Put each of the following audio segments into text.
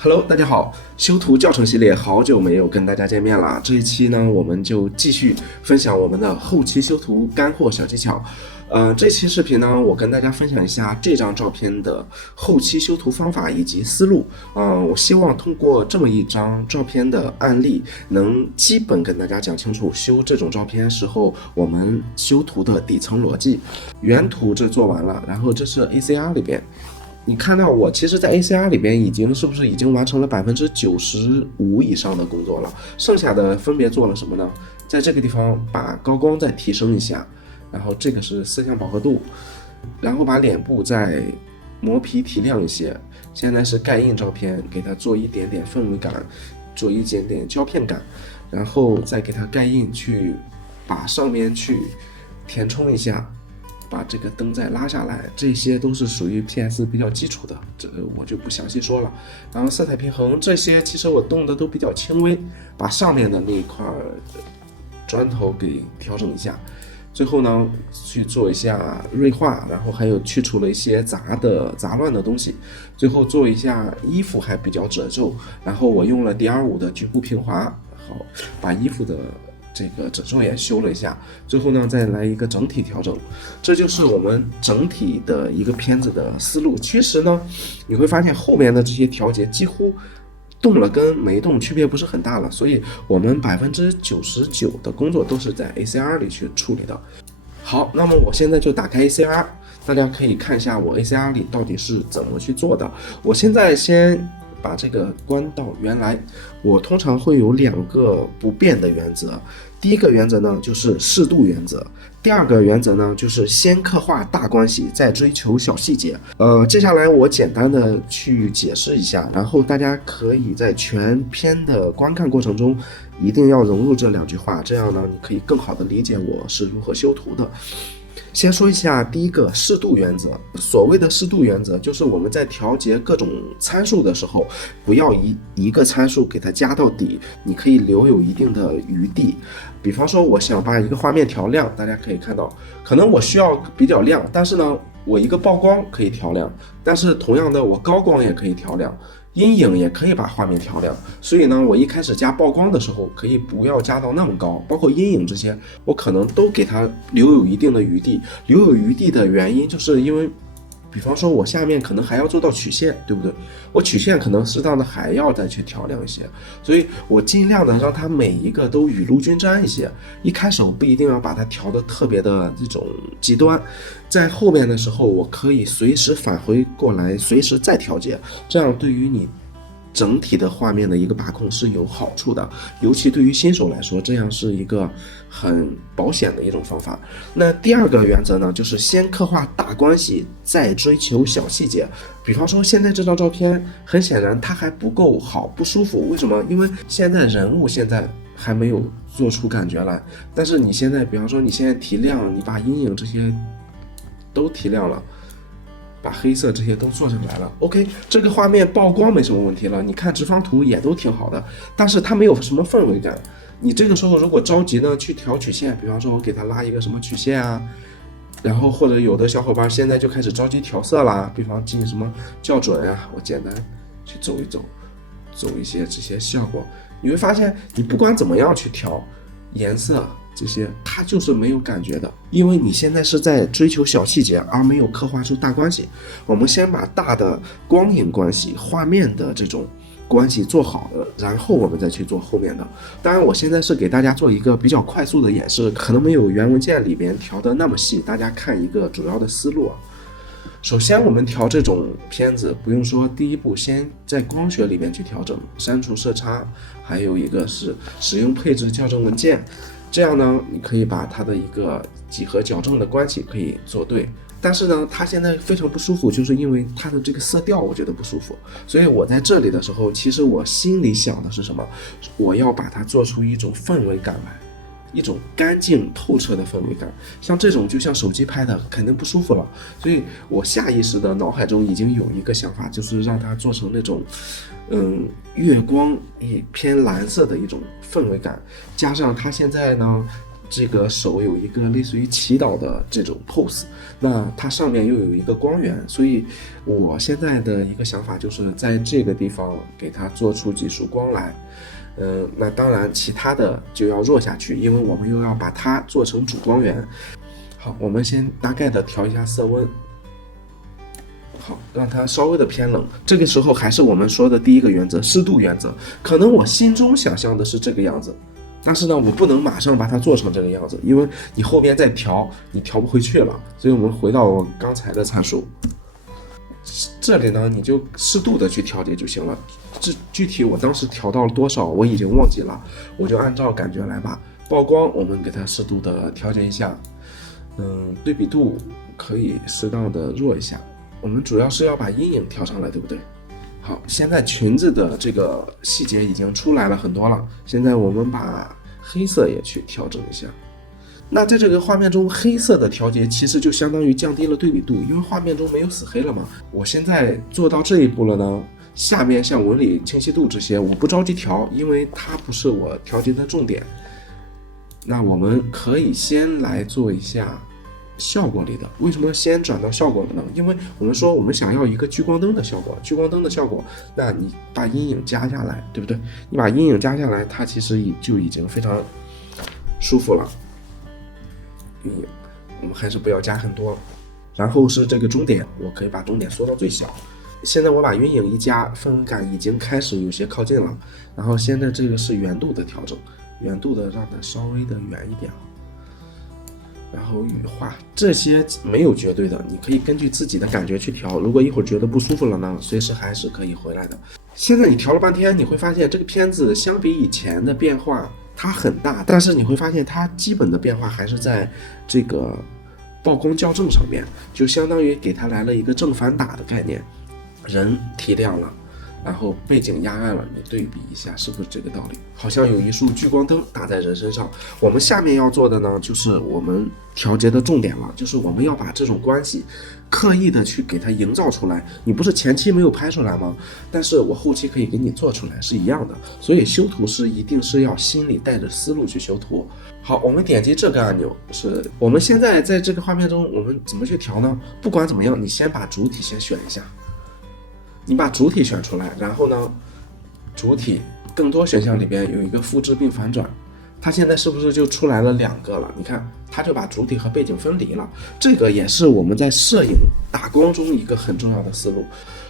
Hello，大家好，修图教程系列好久没有跟大家见面了。这一期呢，我们就继续分享我们的后期修图干货小技巧。这期视频呢，我跟大家分享一下这张照片的后期修图方法以及思路。我希望通过这么一张照片的案例，能基本跟大家讲清楚修这种照片时候我们修图的底层逻辑。原图这做完了，然后这是 ACR 里边。你看到我其实在 ACR 里边已经完成了95%以上的工作了，剩下的分别做了什么呢？在这个地方把高光再提升一下，然后这个是色相饱和度，然后把脸部再磨皮提亮一些，现在是盖印照片，给它做一点点氛围感，做一点点胶片感，然后再给它盖印，去把上面去填充一下，把这个灯再拉下来，这些都是属于 PS 比较基础的，这个我就不详细说了。然后色彩平衡这些其实我动的都比较轻微，把上面的那一块砖头给调整一下。最后呢，去做一下锐化，然后还有去除了一些杂乱的东西。最后做一下衣服还比较褶皱，然后我用了 DR5 的局部平滑，好把衣服的这个褶皱也修了一下，最后呢再来一个整体调整，这就是我们整体的一个片子的思路。其实呢，你会发现后面的这些调节几乎动了跟没动区别不是很大了，所以我们99%的工作都是在 ACR 里去处理的。好，那么我现在就打开 ACR， 大家可以看一下我 ACR 里到底是怎么去做的。我现在先把这个关到原来，我通常会有2个不变的原则。第一个原则呢就是适度原则，第二个原则呢就是先刻画大关系，再追求小细节。接下来我简单的去解释一下，然后大家可以在全篇的观看过程中一定要融入这2句话，这样呢你可以更好的理解我是如何修图的。先说一下第一个适度原则。所谓的适度原则，就是我们在调节各种参数的时候，不要一个参数给它加到底，你可以留有一定的余地。比方说我想把一个画面调亮，大家可以看到，可能我需要比较亮，但是呢我一个曝光可以调亮，但是同样的我高光也可以调亮，阴影也可以把画面调亮。所以呢，我一开始加曝光的时候可以不要加到那么高，包括阴影这些我可能都给它留有一定的余地。留有余地的原因就是因为比方说我下面可能还要做到曲线，对不对？我曲线可能适当的还要再去调亮一些，所以我尽量的让它每一个都雨露均沾一些。一开始我不一定要把它调的特别的这种极端，在后面的时候我可以随时返回过来，随时再调节，这样对于你整体的画面的一个把控是有好处的，尤其对于新手来说，这样是一个很保险的一种方法。那第二个原则呢，就是先刻画大关系，再追求小细节。比方说现在这张照片很显然它还不够好，不舒服，为什么？因为现在人物现在还没有做出感觉来，但是你现在比方说你现在提亮，你把阴影这些都提亮了，把黑色这些都做上来了 ，OK， 这个画面曝光没什么问题了，你看直方图也都挺好的，但是它没有什么氛围感。你这个时候如果着急呢去调曲线，比方说我给它拉一个什么曲线啊，然后或者有的小伙伴现在就开始着急调色啦，比方进什么校准啊，我简单去走一走，走一些这些效果，你会发现你不管怎么样去调颜色这些，它就是没有感觉的，因为你现在是在追求小细节，而没有刻画出大关系。我们先把大的光影关系、画面的这种关系做好了，然后我们再去做后面的。当然我现在是给大家做一个比较快速的演示，可能没有原文件里边调的那么细，大家看一个主要的思路啊。首先我们调这种片子，不用说，第一步先在光学里面去调整，删除色差，还有一个是使用配置校正文件，这样呢你可以把它的一个几何矫正的关系可以做对。但是呢它现在非常不舒服，就是因为它的这个色调我觉得不舒服，所以我在这里的时候，其实我心里想的是什么？我要把它做出一种氛围感来，一种干净透彻的氛围感。像这种就像手机拍的肯定不舒服了，所以我下意识的脑海中已经有一个想法，就是让它做成那种月光偏蓝色的一种氛围感，加上它现在呢这个手有一个类似于祈祷的这种 pose， 那它上面又有一个光源，所以我现在的一个想法就是在这个地方给它做出几束光来。那当然其他的就要弱下去，因为我们又要把它做成主光源。好，我们先大概的调一下色温，好，让它稍微的偏冷。这个时候还是我们说的第一个原则，湿度原则。可能我心中想象的是这个样子，但是呢，我不能马上把它做成这个样子，因为你后边再调，你调不回去了。所以我们回到我刚才的参数，这里呢，你就适度的去调节就行了。具体我当时调到了多少，我已经忘记了，我就按照感觉来吧。曝光我们给它适度的调节一下，对比度可以适当的弱一下。我们主要是要把阴影调上来，对不对？好，现在裙子的这个细节已经出来了很多了，现在我们把黑色也去调整一下。那在这个画面中，黑色的调节其实就相当于降低了对比度，因为画面中没有死黑了嘛。我现在做到这一步了呢，下面像纹理清晰度这些我不着急调，因为它不是我调节的重点。那我们可以先来做一下效果里的。为什么先转到效果了呢？因为我们说我们想要一个聚光灯的效果，聚光灯的效果，那你把阴影加下来，对不对？你把阴影加下来，它其实就已经非常舒服了。阴影我们还是不要加很多。然后是这个中点，我可以把中点缩到最小。现在我把阴影一加，氛围感已经开始有些靠近了。然后现在这个是圆度的调整，圆度的让它稍微的圆一点。然后羽化这些没有绝对的，你可以根据自己的感觉去调。如果一会儿觉得不舒服了呢，随时还是可以回来的。现在你调了半天，你会发现这个片子相比以前的变化它很大，但是你会发现它基本的变化还是在这个曝光校正上面，就相当于给它来了一个正反打的概念。人提亮了，然后背景压暗了，你对比一下是不是这个道理？好像有一束聚光灯打在人身上。我们下面要做的呢，就是我们调节的重点了，就是我们要把这种关系刻意的去给它营造出来。你不是前期没有拍出来吗？但是我后期可以给你做出来，是一样的。所以修图是一定是要心里带着思路去修图。好，我们点击这个按钮，是我们现在在这个画面中，我们怎么去调呢？不管怎么样，你先把主体先选一下。你把主体选出来，然后呢，主体更多选项里边有一个复制并反转，它现在是不是就出来了2个了？你看，它就把主体和背景分离了。这个也是我们在摄影打光中一个很重要的思路。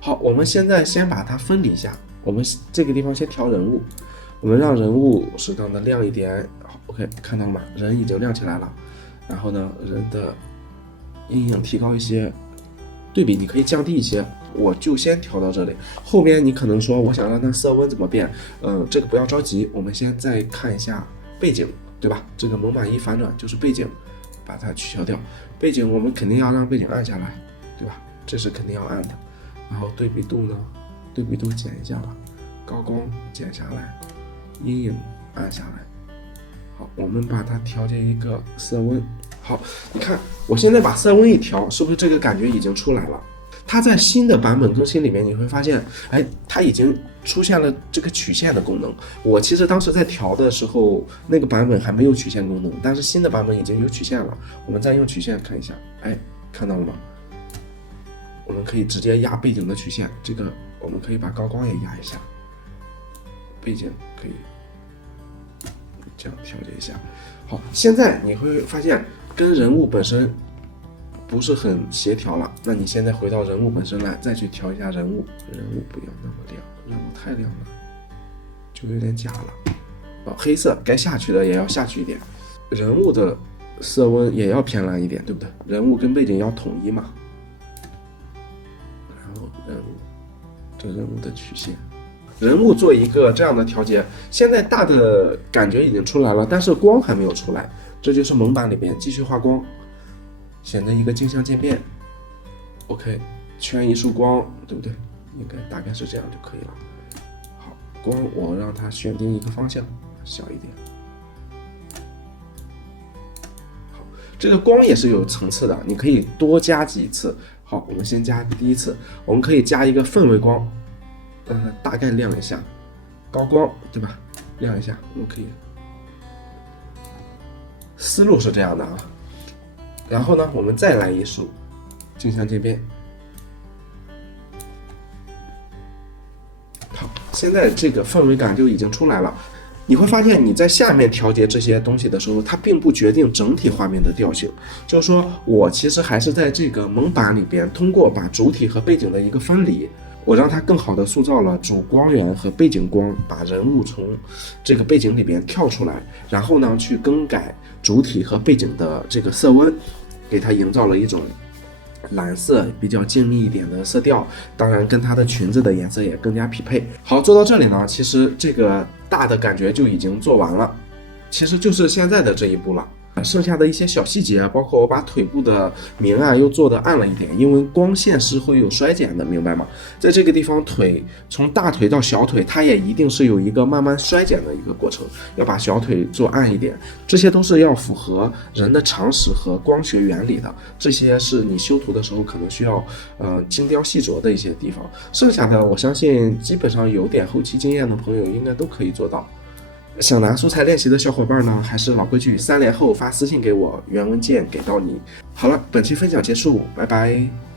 好，我们现在先把它分离一下，我们这个地方先调人物，我们让人物适当的亮一点。好 ，OK， 看到吗？人已经亮起来了。然后呢，人的阴影提高一些，对比你可以降低一些。我就先调到这里，后边你可能说我想让它色温怎么变，这个不要着急，我们先再看一下背景，对吧？这个蒙版一反转就是背景，把它取消掉。背景我们肯定要让背景暗下来，对吧？这是肯定要暗的。然后对比度呢，对比度减一下吧，高光减下来，阴影暗下来。好，我们把它调节一个色温。好，你看我现在把色温一调，是不是这个感觉已经出来了？它在新的版本更新里面，你会发现，它已经出现了这个曲线的功能。我其实当时在调的时候，那个版本还没有曲线功能，但是新的版本已经有曲线了。我们再用曲线看一下，看到了吗？我们可以直接压背景的曲线，这个我们可以把高光也压一下，背景可以这样调节一下。好，现在你会发现跟人物本身不是很协调了，那你现在回到人物本身来，再去调一下人物，人物不要那么亮，人物太亮了，就有点假了。黑色该下去的也要下去一点，人物的色温也要偏蓝一点，对不对？人物跟背景要统一嘛。然后人物，这人物的曲线，人物做一个这样的调节，现在大的感觉已经出来了，但是光还没有出来，这就是蒙版里边继续画光。选择一个镜像渐变 ，OK， 圈一束光，对不对？应该大概是这样就可以了。好，光我让它选定一个方向，小一点。好，这个光也是有层次的，你可以多加几次。好，我们先加第一次，我们可以加一个氛围光，让它大概亮一下，高光，对吧？亮一下，我们可以思路是这样的啊。然后呢，我们再来一束镜像渐变。好，现在这个氛围感就已经出来了。你会发现你在下面调节这些东西的时候，它并不决定整体画面的调性。就是说我其实还是在这个蒙版里边，通过把主体和背景的一个分离，我让它更好的塑造了主光源和背景光，把人物从这个背景里边跳出来，然后呢去更改主体和背景的这个色温，给它营造了一种蓝色比较静谧一点的色调，当然跟它的裙子的颜色也更加匹配。好，做到这里呢，其实这个大的感觉就已经做完了，其实就是现在的这一步了。剩下的一些小细节，包括我把腿部的明暗又做的暗了一点，因为光线是会有衰减的，明白吗？在这个地方，腿从大腿到小腿，它也一定是有一个慢慢衰减的一个过程，要把小腿做暗一点，这些都是要符合人的常识和光学原理的，这些是你修图的时候可能需要精雕细琢的一些地方。剩下的我相信基本上有点后期经验的朋友应该都可以做到。想拿素材练习的小伙伴呢，还是老规矩，3连后发私信给我，原文件给到你。好了，本期分享结束，拜拜。